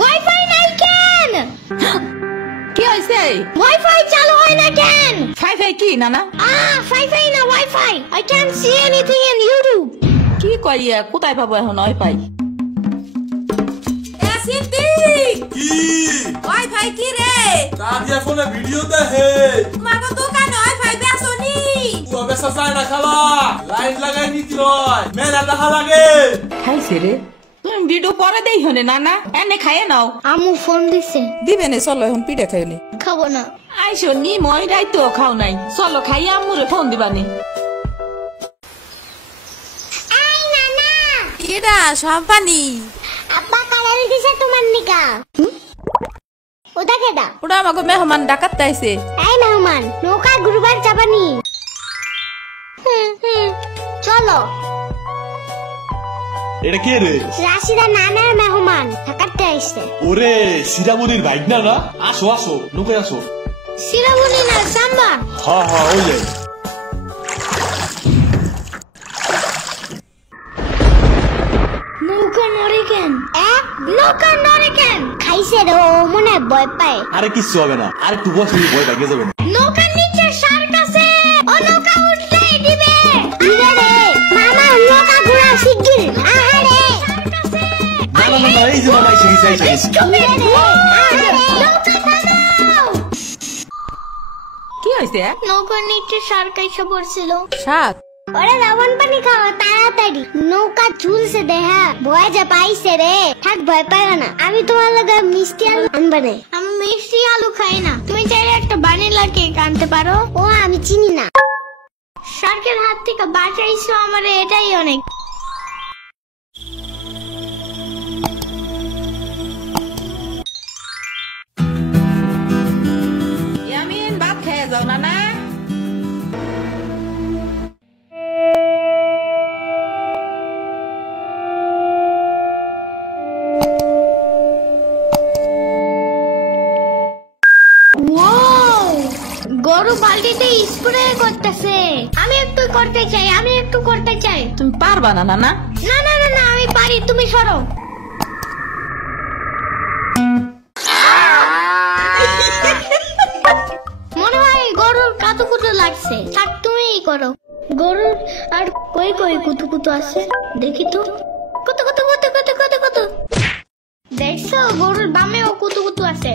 Wifi নাই কেন? কি হইছে? ওয়াইফাই চালু হয় না কেন? ফাই কি নানা? ফাই না wifi. I can't see anything in YouTube. কি কইয়া কোথায় পাবো এখন ওয়াইফাই? কি ওয়াইফাই কি রে? কাজিয়া ফোনে ভিডিও দেখে মাগো দোকানে ওয়াইফাই বেসনি। ও বেসা যায় না খালা, লাইন লাগাই নিতে হয়, মেলা দেখা লাগে। খাইছে রে? তুমি ভিডিও পরে দেই হনে নানা, এনে খাইয়ে নাও। আমু ফোন দিছে। দিবে নে, চলো এখন পিঠা খাইনি। খাবো না। আইসো নি মই রাইতো খাও নাই, চলো খাইয়া আম্মুরে ফোন দিবানি। এই নানা, কিডা সম্পানি? আব্বা কালার দিছে তোমার নিকা। ওটা কেডা? ওটা আমাকে মেহমান ডাকাতে আইছে। এই মেহমান, নৌকা ঘুরবার যাবানি। চলো। এটা কে রে? রাশিদা নানার মেহমান থাকাতে আইছে। ওরে সিরামনির বাইক না না, আসো আসো নৌকে আসো। সিরামনি না সাম্বা। হ্যাঁ ওই যে নৌকা নড়ে কেন? নৌকা নড়ে কেন? খাইছে রে, ও মনে হয় ভয় পায়। আরে কিছু হবে না, আর একটু বসে ভয় পাই যাবে না। নৌকার নিচে শার্ক আছে, ও নৌকা উঠলেই দিবে। দিবে রে মামা, নৌকা ঘোরা শিগগির। আহারে না এই যে মামা এসে গেছে। দিবে রে, আহারে নৌকা থামাও। কি হইছে? নৌকার নিচে শার্ক এসে পড়ছিল। শাক ওরে লবণ পানি খাও তাড়াতাড়ি, নৌকা ঝুলছে দেহা, ভয় যে পাইছে রে। থাক ভয় পাইও না, আমি তোমার লগে মিষ্টি আলু আনবে না। আমি মিষ্টি আলু খাই না, তুমি চাইলে একটা ভ্যানিলা কেক আনতে পারো। ও আমি চিনি না। শার্কের হাত থেকে বাঁচাইছো আমার, এটাই অনেক। ইয়ামিন ভাত খেয়ে যাও নানা। গরু বালতিতে স্প্রে করতেছে। আমি একটু করতে চাই। তুমি পারবা না নানা? না আমি পারি, তুমি সরো। মনে হয় গরুর কাতুকুতু লাগছে, থাক তুমিই করো। গরুর আর কই কুতুকুতু আছে দেখি তো। কুতু দেখছো, গরুর বামেও কুতুকুতু আছে।